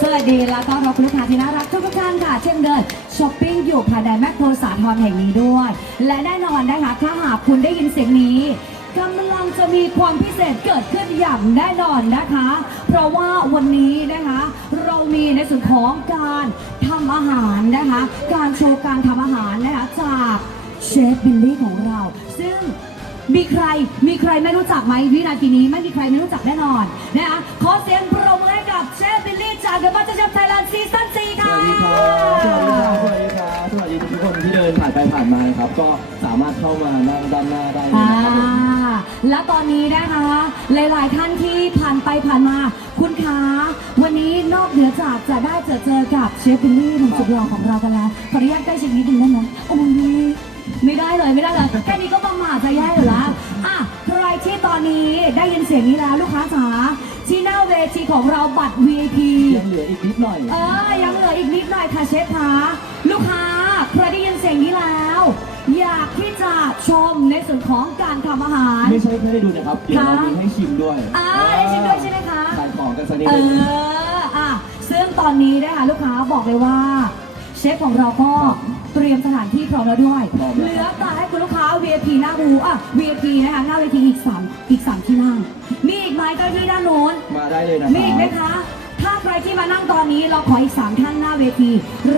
สวัสดีและต้อนรับคุณลูกค้าที่น่ารักทุกท่านค่ะ เช่นเดินช้อปปิ้งอยู่ภายในแมคโครสาทรแห่งนี้ด้วย และแน่นอนนะคะถ้าหากคุณได้ยินเสียงนี้กำลังจะมีความพิเศษเกิดขึ้นอย่างแน่นอนนะคะ เพราะว่าวันนี้นะคะ เรามีในส่วนของการทำอาหารนะคะ การโชว์การทำอาหารนะคะจากเชฟบิลลี่ของเรา ซึ่งมีใครมีใครไม่รู้จักไหมวินาทีนี้ไม่มีใครไม่รู้จักแน่นอนนะคะขอเสียงปรบมือให้กับ ดีครับสวัสดีครับสวัสดีครับสวัสดีทุกคนที่เดินผ่านไปผ่านมานะครับ ก็สามารถเข้ามานั่งด้านหน้าได้เลยอ่านะครับ และตอนนี้นะคะ หลายๆท่านที่ผ่านไปผ่านมา คุณคะวันนี้นอกเหนือจากจะได้เจอเจอกับเชฟบิลลี่หนุ่มสุดหล่อของเรากันแล้วขออนุญาตใกล้ชิดนิดนึงได้ไหมโอ้ยไม่ได้เลยไม่ได้เลยแค่นี้ก็ประมาทจะแย่อยู่แล้วอะใครที่ตอนนี้ได้ยินเสียงนี้แล้วลูกค้าจ๋า ที่หน้าเวทีของเราบัตร VIP ยังเหลืออีกนิดหน่อย เออ ยังเหลืออีกนิดหน่อยค่ะเชฟคะลูกค้าใครได้ยินเสียงนี้แล้ว อยากที่จะชมในส่วนของการทำอาหาร ไม่ใช่แค่ได้ดูนะครับ เดี๋ยวเราค่ะมีให้ชิมด้วยอ่าได้ชิมด้วยใช่ไหมคะขายของกันสักนิดเอนึงออะซึ่งตอนนี้นะคะลูกค้าบอกเลยว่า เชฟของเราก็เตรียมสถานที่พร้อมแล้วด้วยพร้อมเหแล้วลือแต่ให้คุณลูกค้า VIP หน้าบูอะ VIP นะคะหน้าเวทีอีกสามอีกสามที่นั่งมีอีก ไหมเจ้าที่ด้านโน้น มาได้เลยนะคมีอีกไหมรับคะ ถ้าใครที่มานั่งตอนนี้เราขออีก3ท่านหน้าเวที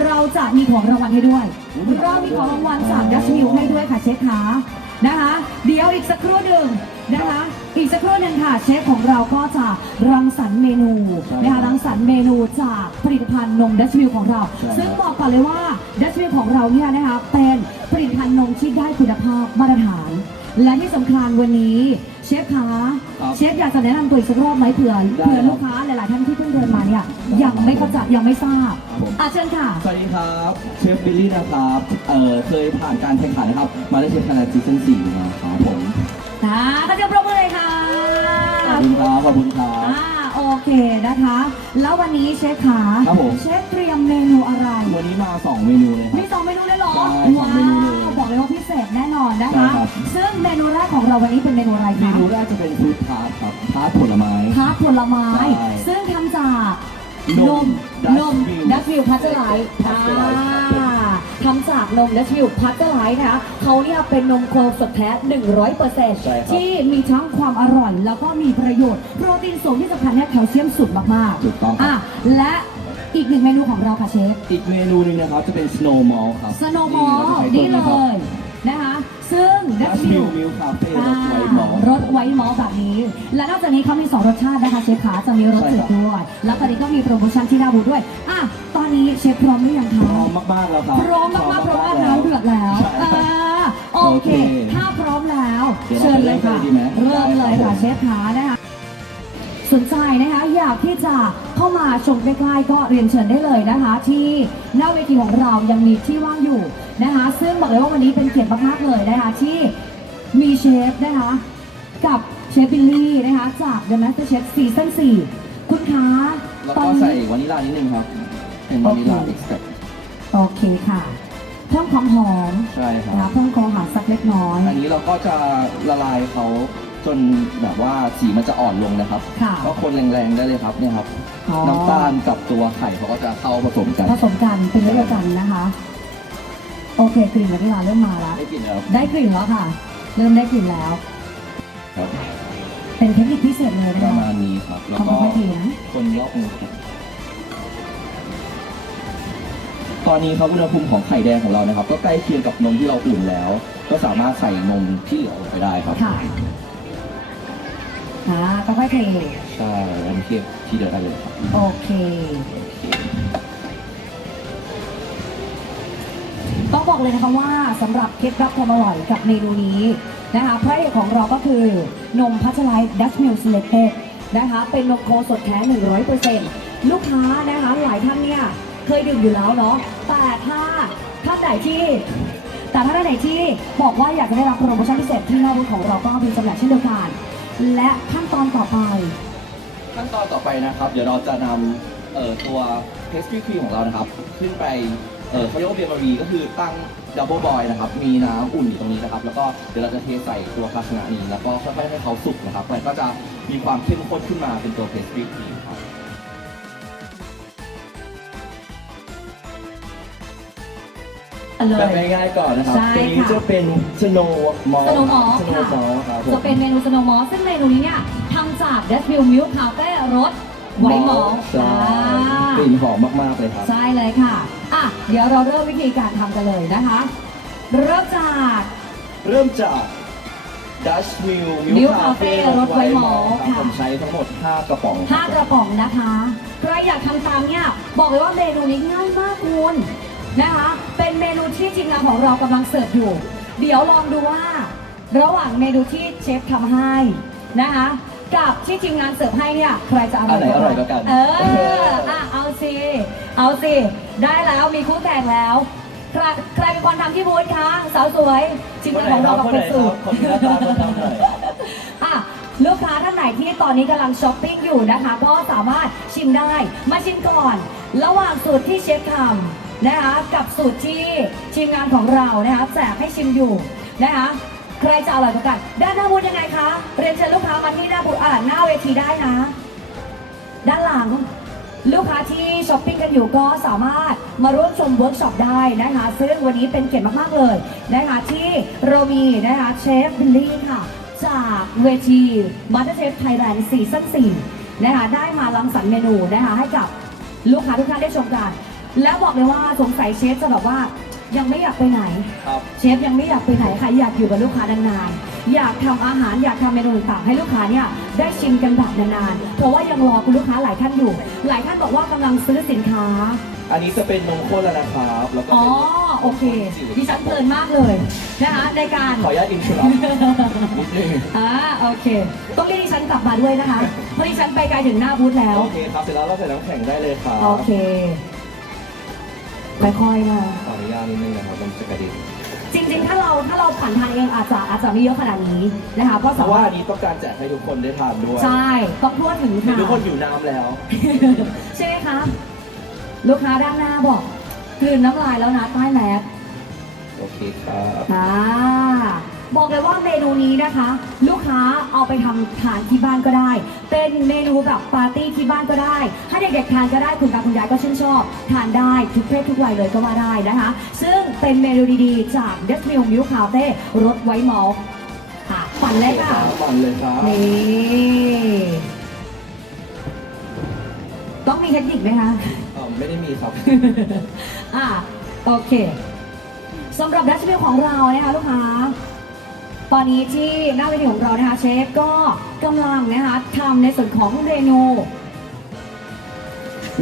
เราจะมีของรางวัลให้ด้วย เรามีของรางวัลจากดัชมิลให้ด้วยค่ะเชฟขานะคะ เดี๋ยวอีกสักครู่หนึ่งนะคะ อีกสักครู่หนึ่งค่ะ เชฟของเราก็จะรังสรรค์เมนูใช่นะคะรังสรรค์เมนูจากผลิตภัณฑ์นมดัชมิลของเราใช่ครับซึ่งบอกก่อนเลยว่าดัชมิลของเราเนี่ยนะคะเป็นผลิตภัณฑ์นมที่ได้คุณภาพมาตรฐาน และที่สำคัญวันนี้ เชฟคะครับเชฟอยากจะแนะนำตัวอีกสักรอบไหมเผื่อได้เผื่อครับลูกค้าหลายๆท่านที่เพิ่งเดินมาเนี่ยยังไม่เข้าใจยังไม่ทราบครับผมอะเชิญค่ะ สวัสดีครับ เชฟบิลลี่นะครับเอ่อเคยผ่านการแข่งขันนะครับ มาได้เชฟคะแนนซีซั่นสี่มาครับผมนะก็จะปรบมือเลยค่ะขอบคุณครับขอบคุณครับ อ่าโอเคนะคะ แล้ววันนี้เชฟขาครับผม เชฟเตรียมเมนูอะไร วันนี้มาสองเมนูเลยคมีรับ สองเมนูเลยเหรอ ใช่สองว้าเมนูเลยว บอกเลยว่าพิเศษแน่นอนนะใช่คะครับ ซึ่งเมนูแรกของเราวันนี้เป็นเมนูอะไรเมคะนูแรกจะเป็นฟรุตทาร์ตครับทาร์ตผลไม้ ทาร์ตผลไม้ ใช่ซึ่งทำจากนนมมนม Dutch Mill ดัชมิลพัชไลท์ Pasteurized ทำจากนมดัชมิลพัชไลท์นะคะเขาเนี่ยเป็นนมโคสดแท้ 100%ใช่ครับ ที่มีทั้งความอร่อยแล้วก็มีประโยชน์ โปรตีนสูงที่สำคัญเนี่ยแคลเซียมสูงมากถูกต้องๆอะและอีกหนึ่งเมนูของเราค่ะเชฟ อีกเมนูหนึงนะครับจะเป็น snow mall ครับสโนว์มอลเราจะใช้นี่ตัวเลครับยนะคะ ซึ่งดัดัชชมิมิลลมิลคาเฟ่รอ่าสไวท์มอลรสไวท์มอลต์แบบนี้ และนอกจากนี้เขามี 2 รสชาตินะคะเชฟขาจะมีรสจืดด้วยแล้วตอนนี้ก็มีโปรโมชั่นที่น่าบูด้วยอะตอนนี้เชฟพร้อมหรือยังพคะร้อมมากๆแล้วครับพร้อมมากๆเพราะว่าน้ำเดือดแล้วใช่อ่าโอเคโอเค ถ้าพร้อมแล้วเดี๋ยวเราเชิญเลยค่ะไปเริ่มกันเลยดีไหมเริ่มเลยค่ะได้ครับเชฟขานะคะสนใจนะคะอยากที่จะเข้ามาชมใกล้ๆก็เรียนเชิญได้เลยนะคะ ที่หน้าเวทีของเรายังมีที่ว่างอยู่นะคะ ซึ่งบอกเลยว่าวันนี้เป็นเกียรติมากๆเลยนะคะที่ มีเชฟนะคะ กับเชฟบิลลี่นะคะ จาก The Master Chef Season 4 คุณคะแล้วตอก็นใส่นี้วานิลลานิดนึงครับ เป็นวานิลลาเอ็กซ์แตรโอเคค่ะ เพิ่มความหอมใช่คนะรัคะบ เพิ่มความหวานสักเล็กน้อยอันนี้เราก็จะละลายเขาจนแบบว่าสีมันจะอ่อนลงนะครับ ค่ะก็คนแรงๆได้เลยครับเนี่ยครับ อ๋อน้ำตาลกับตัวไข่เขาก็จะเข้าผสมกันผสมกันเป็นเรื่องกันนะคะ โอเคกลิ่นวานิลลาเริ่มมาแล้ว ได้กลิ่นแล้ว ได้กลิ่นแล้วค่ะ เริ่มได้กลิ่นแล้ว ครับเป็นเทคนิคพิเศษเลยนะประคะมาณนี้ครับ แล้วทำก็ค่อยๆทีนะคนรอบหนึงครับตอนนี้ครับอุณหภูมิของไข่แดงของเรานะครับ ก็ใกล้เคียงกับนมที่เราอุ่นแล้ว ก็สามารถใส่นมที่เหลือลงไปได้ครับค่ะอ่าค่อยๆเทใช่อันนี้เทียบที่เดียวได้เลยครับโอเคต้อง บอกเลยนะคะว่าสำหรับเคล็ดลับความอร่อยกับเมนูนี้นะคะพระเอกของเราก็คือนมพัชไลท์ดัชมิลสเลตเต็นะคะเป็นนมโคสดแท้ 100%ลูกค้านะคะหลายท่านเนี่ยเคยดื่มอยู่แล้วเนาะแต่ถ้าท่านไหนที่แต่ถ้าท่านไหนที่บอกว่าอยากจะได้รับโปรโมชั่นพิเศษที่หน้าบูธของเราก็มีจำหน่ายเช่นเดียวกันและขั้นตอนต่อไป ขั้นตอนต่อไปนะครับ เดี๋ยวเราจะนำเอ่อตัวเพสตรีครีมของเรานะครับ ขึ้นไป เขาเรียกว่าเบียร์บารีก็คือตั้งดับเบิลบอยนะครับ มีน้ำอุ่นอยู่ตรงนี้นะครับ แล้วก็เดี๋ยวเราจะเทใส่ตัวภาชนะนี้ แล้วก็ค่อยๆให้เขาสุกนะครับมันก็จะมีความเข้มข้นขึ้นมาเป็นตัวเพสติกครีมครับแบบง่ายๆก่อนนะครับตัวนี้ค่จะเป็นชโนวมอสโนมอสค่ะรัจะเป็นเมนูสโนมอสซึ่งเมนูนี้เนี่ยทำจากเดสบิลมิลค์คาเฟ่รสไวท์มอลกลิ่นหอมมากๆเลยครับ ใช่เลยค่ะอะ เดี๋ยวเราเริ่มวิธีการทำกันเลยนะคะ เริ่มจากเริ่มจากดัชมิล Milk Cafe รสไวท์มอลต์ครับค่ะ ผมใช้ทั้งหมด 5 กระป๋องคห้าบกระป๋องนะคะ ใครอยากทำตามเนี่ย บอกเลยว่าเมนูนี้ง่ายมากคุณนะคะ เป็นเมนูที่ทีมงานของเรากำลังเสิร์ฟอยู่ เดี๋ยวลองดูว่า ระหว่างเมนูที่เชฟทำให้นะคะ กับที่ทีมงานเสิร์ฟให้เนี่ยใครจะอร่อยอันไหนอร่อยกว่ากัน เอออะเอาสิเอาสิได้แล้วมีคู่แข่งแล้วใครใครเป็นคนทำที่บูธคะสาวสวยทีมงานของเรากับคนสูตรคนหน้าตาคนทำหน่อยอะลูกค้าท่านไหนที่ตอนนี้กำลังช้อปปิ้งอยู่นะคะ ก็สามารถชิมได้ มาชิมก่อน ระหว่างสูตรที่เชฟทำนะคะกับสูตรที่ทีมงานของเรานะคะแจกให้ชิมอยู่นะคะ ใครจะอร่อยกว่ากัน ด้านหน้าบูธยังไงคะ เรียนเชิญลูกค้ามาที่หน้าบูธอ่าหน้าเวทีได้นะ ด้านหลัง ลูกค้าที่ช้อปปิ้งกันอยู่ก็สามารถมาร่วมชมเวิร์กช็อปได้นะคะ ซึ่งวันนี้เป็นเกียรติมากๆเลยนะคะที่เรามีนะคะเชฟบิลลี่ค่ะ จากเวทีมาสเตอร์เชฟไทยแลนด์ซีซั่น4นะคะได้มาลังสรรค์เมนูนะคะให้กับลูกค้าทุกท่านได้ชมกัน แล้วบอกเลยว่าสงสัยเชฟจะแบบว่า ยังไม่อยากไปไหน ครับ เชฟยังไม่อยากไปไหนค่ะอยากอยู่กับลูกค้านานๆอยากทำอาหารอยากทำเมนูต่างๆให้ลูกค้าเนี่ยได้ชิมกันแบบนานๆเพราะว่ายังรอคุณลูกค้าหลายท่านอยู่ หลายท่านบอกว่ากำลังซื้อสินค้า อันนี้จะเป็นนมข้นแล้วนะครับ แล้วก็อ๋อ เป็นโอเคดิฉันเพลินมากเลยนะคะในการ ขออนุญาตอินทรัพนิดนึงอ่าโอเค ต้องเรียกดิฉันกลับมาด้วยนะคะ เพราะดิฉันไปไกลถึงหน้าบูธแล้ว โอเคครับ เสร็จแล้วเราใส่น้ำแข็งได้เลยครับ โอเค ค่อยๆนะขออนุญาตนิดนึงนะครับมันจะกระดิ่งจริงๆ ถ้าเราถ้าเราผ่านทานเองอาจจะอาจจะไม่เยอะขนาดนี้นะคะก็เพสาราะว่ามารถอันนี้ต้องการแจกให้ทุกคนได้ทานด้วยใช่ต้องทั่วถึงเห็นค่ะ ทุกคนอยู่น้ำแล้ว ใช่ไหมคะ ลูกค้าด้านหน้าบอกกลืนน้ำลายแล้วนะใต้แมสโอเคครับอ่า บอกเลยว่าเมนูนี้นะคะ ลูกค้าเอาไปทำทานที่บ้านก็ได้ เป็นเมนูแบบปาร์ตี้ที่บ้านก็ได้ ให้เด็กๆทานก็ได้คุณตาคุณยายก็ชื่นชอบ ทานได้ทุกเพศทุกวัยเลยก็ว่าได้นะคะ ซึ่งเป็นเมนูดีๆ จาก d e s m i l m i l k Cafe รสไวท์มอลต์ค่ะปั่นเลยค่ะปั่นเลยครับนี่ต้องมีเทคนิคไหมคะเอ่อไม่ได้มีครับอะโอเคสำหรับดัชมิลของเรานะคะลูกค้าต อนนี้ที่หน้าเวทีของเรานะคะเชฟก็กำลังนะคะทำในส่วนของเมนู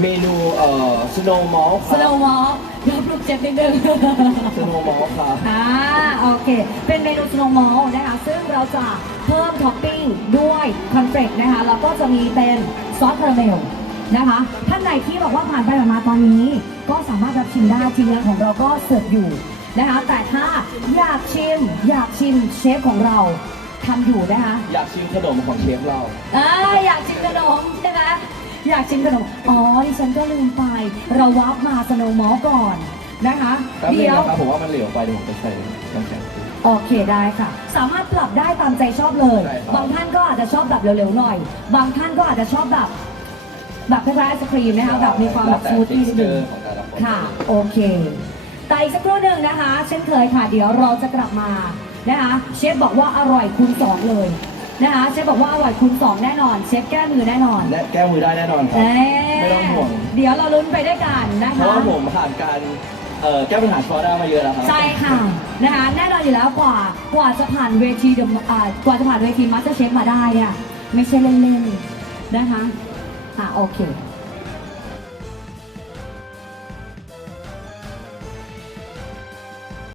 เมนูเอ่อสโนว์มอลคสรับโลวอลเดี๋ยวปลุกเจ็บนิดนึง สโนว์มอลครับ อ่าโอเค เป็นเมนูสโนว์มอลนะคะ ซึ่งเราจะเพิ่มท็อปปิ้งด้วยคอนเฟลกนะคะ แล้วก็จะมีเป็นซอสคาราเมลนะคะ ท่านไหนที่บอกว่าผ่านไปผ่านมาตอนนี้ ก็สามารถรับชิมได้ทีมงานของเราก็เสิร์ฟอยู่ นะคะแต่ถ้าอยากชิมอยากชิมเชฟของเราทำอยู่นะคะอยากชิมขนมของเชฟเราอ่าอยากชิมขนมใช่ไหมอยากชิมขนมอ๋อดิฉันก็ลืมไป เราวับมาสโนว์มอลก่อนนะคะแป๊บนึงเดี๋ยว นะครับผมว่ามันเหลวไปเดี๋ยวผมจะใส่น้ำแข็ง โอเคได้ค่ะ สามารถปรับได้ตามใจชอบเลย ใช่ครับ บางท่านก็อาจจะชอบแบบเร็วๆหน่อย บางท่านก็อาจจะชอบแบบแบบคล้ายๆไอศครีมนะคะแบบมีความแบบแล้วฟูดแต่นิดนึง texture ของแต่ละคนค่ะ โอเค แต่อีกสักครู่หนึ่งนะคะเช่นเคยค่ะ เดี๋ยวเราจะกลับมานะคะเชฟบอกว่าอร่อยคูณสองเลยนะคะเชฟบอกว่าอร่อยคูณสองแน่นอน เชฟแก้มือแน่นอนและแก้มือได้แน่นอนครับเอ๊ะไม่ต้องห่วง เดี๋ยวเราลุ้นไปด้วยกันนะเพคะราะว่าผมผ่านการเอ่อแก้ปัญหาชอด้ามาเยอะแล้วครับ ใช่ค่ะนะคะแน่นอนอยู่แล้วกว่ากว่าจะผ่านเวทีเดอะอ่ากว่าจะผ่านเวทีมาสเตอร์เชฟมาได้เนี่ยไม่ใช่เล่นๆนะคะอะโอเค